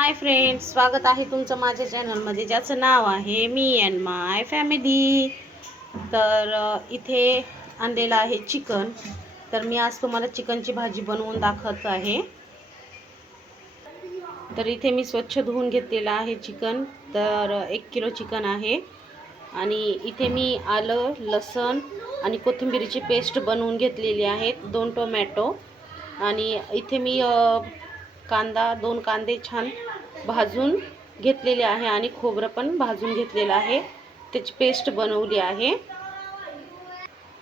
Hi friends स्वागत आहे तुमचं माझ्या चॅनलमध्ये ज्याचं नाव आहे मी अँड माय फॅमिली तर इथे आणलेलं आहे चिकन तर मी आज तुम्हाला चिकनची भाजी बनवून दाखवत आहे. तर इथे मी स्वच्छ धुवून घेतलेलं आहे चिकन तर एक किलो चिकन आहे. आणि इथे मी आलं लसण आणि कोथिंबिरीची पेस्ट बनवून घेतलेली आहे दोन टोमॅटो आणि इथे मी कांदा दोन कांदे छान भाजून घेतलेले आहे आणि खोबरं पण भाजून घेतलेलं आहे. त्याची पेस्ट बनवली आहे.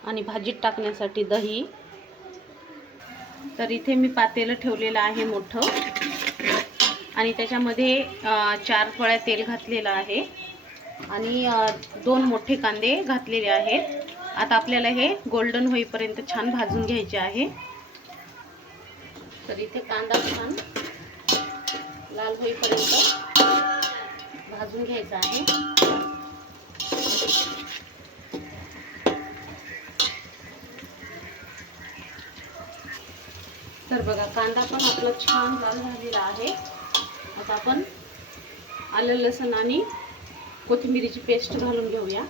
आणि भाजीत टाकण्यासाठी दही. तर इथे मी पातेलं ठेवलेलं आहे मोठं. आणि त्याच्यामध्ये चार फळ्या तेल घातलेलं आहे. आणि दोन मोठे कांदे घातलेले आहेत. आता आपल्याला हे गोल्डन होईपर्यंत छान भाजून घ्यायचे आहे. तर इथे कांदा छान लाल होईपर्यंत भाजून घ्यायचं आहे. तर बघा कांदा पण आपला छान लाल झालेला आहे. आता आपण आलं लसण आणि कोथिंबिरीची पेस्ट घालून घेऊया.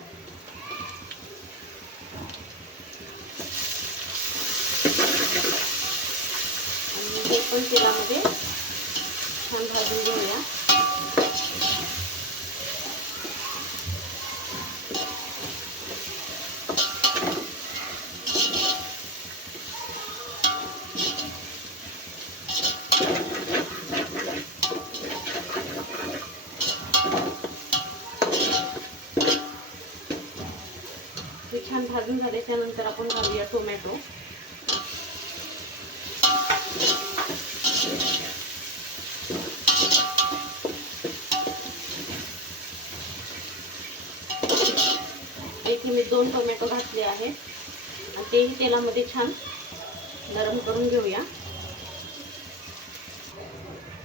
आणि हे पण तेलामध्ये छान भाजून घेऊया हे छान भाजून झाले त्यानंतर आपण घालूया टोमॅटो दोन टोमॅटो घातले आहेत. आणि तेही तेलामध्ये छान नरम करून घेऊया.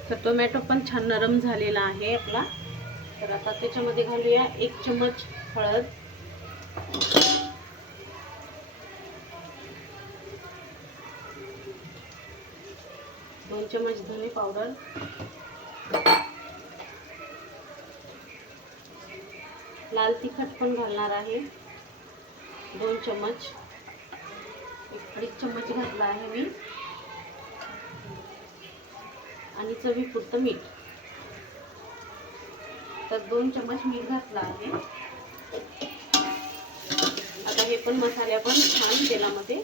तर टोमॅटो पण छान नरम झालेला आहे आपला. तर आता त्याच्यामध्ये घालूया एक चम्मच हळद. दोन चम्मच धने पावडर. लाल तिखट पण घालणार आहे. दोन चम्मच. एक अडीच चम्मच घातला आहे मी. आणि चवीपुरतं मीठ. तर दोन चम्मच मीठ घातलं आहे. आता हे पण मसाले आपण छान तेलामध्ये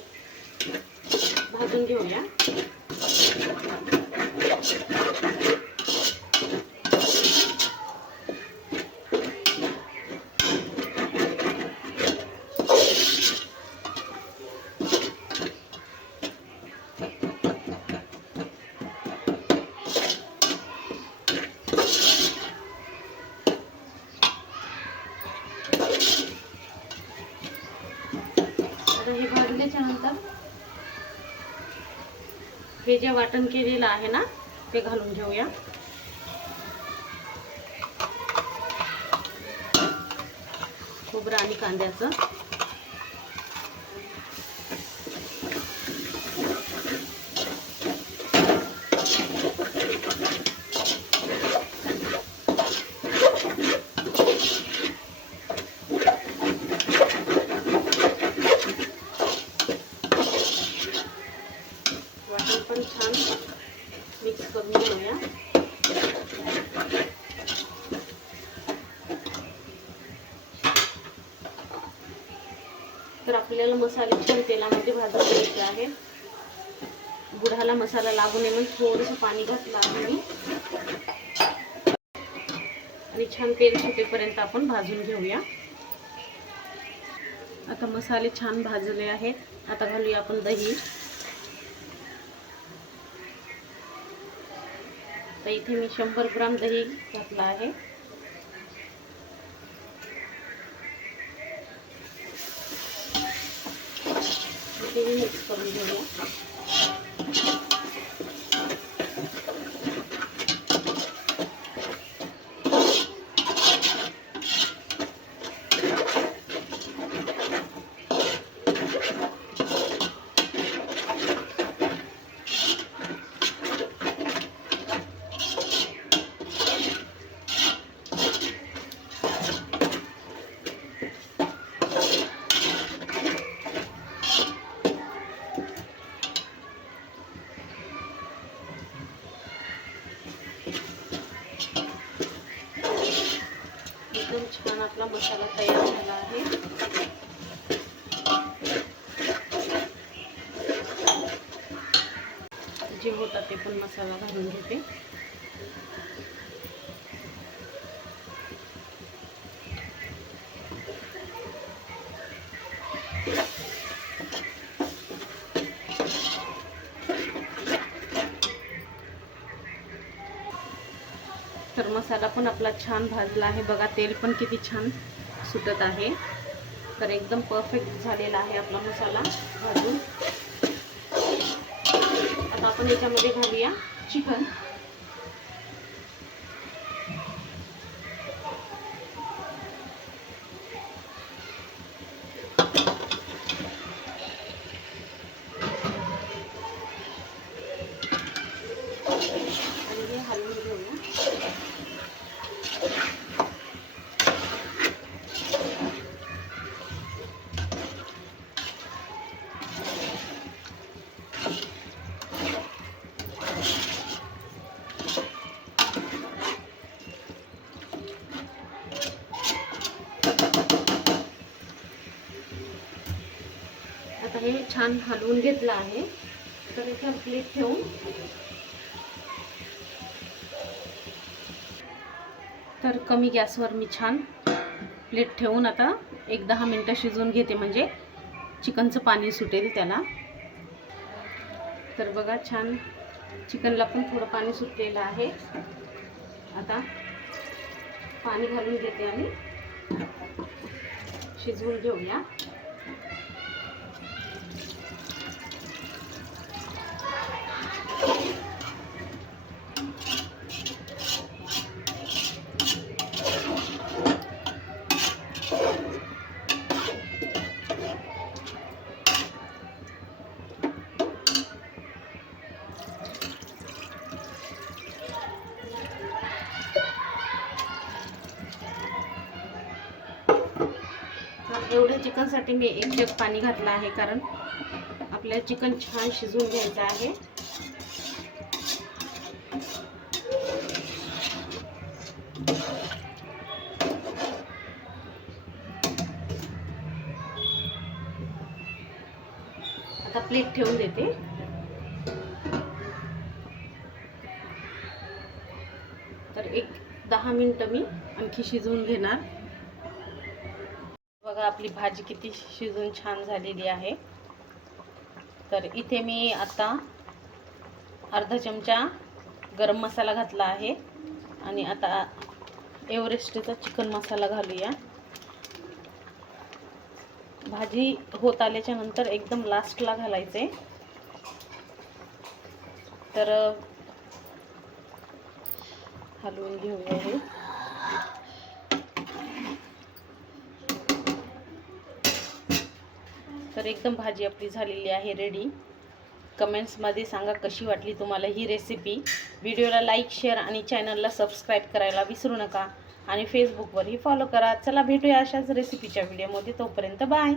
भाजून घेऊया आता हे नंतर हे जे वाटण केलेलं आहे ना ते घालून घेऊया. खोबरं आणि कांद्याचं वाटण पण छान मिक्स करून घेऊया तर आपल्याला मसाले छान तेलामध्ये भाजून घ्यायचे आहे. बुढाला मसाला लागू नये म्हणून थोडंसं पाणी घातलं आहे मी. आणि छान तेल सुटेपर्यंत आपण भाजून घेऊया. आता मसाले छान भाजले आहेत. आता घालूया आपण दही. तर इथे मी शंभर ग्राम दही घातला आहे. एकदम छान आपला मसाला तयार झाला आहे. जे होता ते पण मसाला घालून घेते. मसाला पण आपला छान भाजला आहे. बघा तेल पण किती छान सुटत आहे. तर एकदम परफेक्ट झालेला आहे आपला मसाला भाजून. आता आपण याच्यामध्ये घालूया चिकन. छान हलवून घेतलं आहे. तर इथे प्लेट ठेवून. तर कमी गॅसवर मी छान प्लेट ठेवून आता एक दहा मिनटं शिजवून घेते म्हणजे चिकनचं पाणी सुटेल त्याला. तर बघा छान चिकनला पण थोडं पाणी सुटलेलं आहे. आता पाणी घालून घेते आणि शिजवून घेऊया. तर एवढ्या चिकनसाठी मी एक जग पाणी घातलं आहे कारण आपल्याला चिकन छान शिजवून घ्यायचं आहे. आता प्लेट ठेवून देते. तर एक दहा मिनटं मी आणखी शिजवून घेणार. आपली भाजी किती शिजून छान झालेली आहे. तर इथे मी आता अर्धा चमचा गरम मसाला घातला आहे. आणि आता एव्हरेस्टचा चिकन मसाला घालूया. भाजी होत आल्याच्यानंतर एकदम लास्टला घालायचे. तर हलवून घेऊया हे. तर एकदम भाजी आपली झालेली आहे रेडी कमेंट्समध्ये सांगा कशी वाटली तुम्हाला ही रेसिपी व्हिडिओला लाईक शेअर आणि चॅनलला सबस्क्राईब करायला विसरू नका. आणि फेसबुकवरही फॉलो करा. चला भेटूया अशाच रेसिपीच्या व्हिडिओमध्ये तोपर्यंत बाय